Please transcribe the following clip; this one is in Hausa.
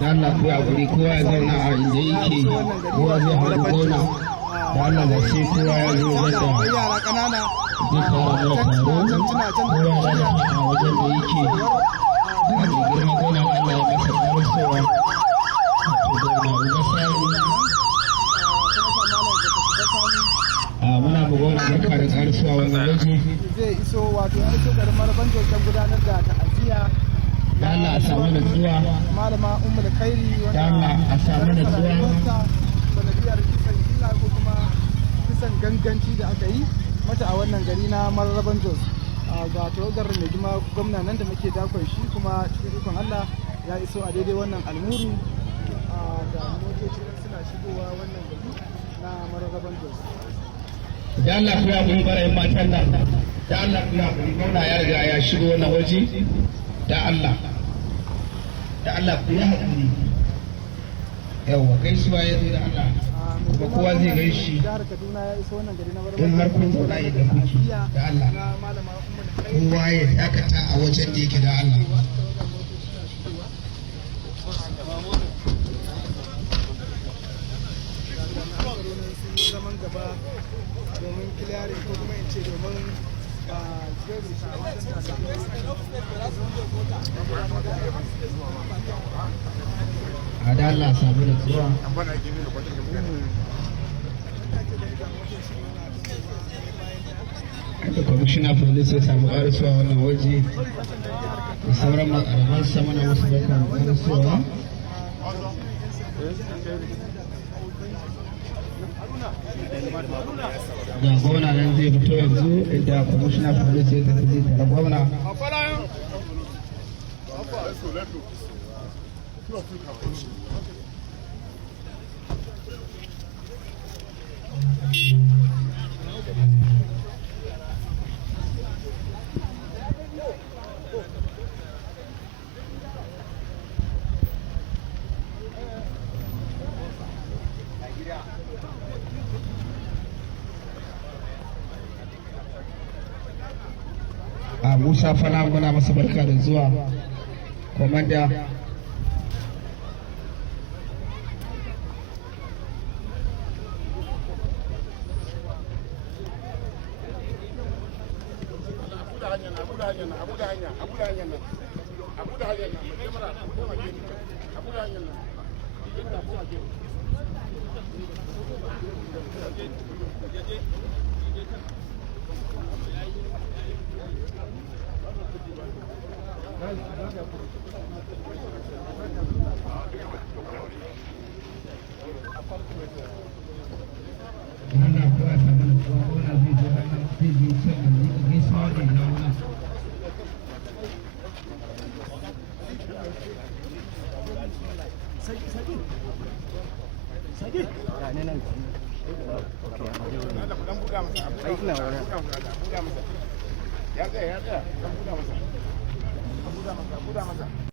da Allah ku ya guri kowa ya zauna a inda yake kowa zai haɗu zauna da Allah ba sai kowa ya zo wanda zai fara mana taro kowa ya rasa a wajen da yake da mai girma gona Allah ya masa ƙarasowa muna bugona barka da ƙarsuwa wannan waje zai iso wato ya iso garin Marabanjo don gudanar da ta'aziyya da Allah a samu natsuwa malama Ummul Khairi da Allah a samu natsuwa sanadiyar kisan gilla ko kuma kisan ganganci da aka yi mata a wannan gari na Marabanjo ga tawagar mai girma gwamna nan da muke dakon shi kuma cikin ikon Allah ya iso a daidai wannan almuru da motoci suna shigowa wannan gari na Marabanjo. da Allah ku ya guri barayin matan nan da Allah ku ya guri gwamna ya riga ya shigo wannan waje da Allah ku ya haƙuri yawa gaisuwa ya zo da Allah kuma kowa zai gaishe don har kun zauna yadda kuke da Allah kowa ya dakata a wajen da yake da Allah zaman gaba domin kiliyarin ko kuma in ce domin a da Allah samu da tsuwa haka kwamishina police ya samu ƙarasuwa wannan waje da sauran makaraban sama na wasu dakan ƙarasuwa da gwamna nan zai fito yanzu inda kwamishina police ya tafi zai tara gwamna a Musa Fana muna masa barka da zuwa komanda ya tsaya, ya tsaya, buga masa.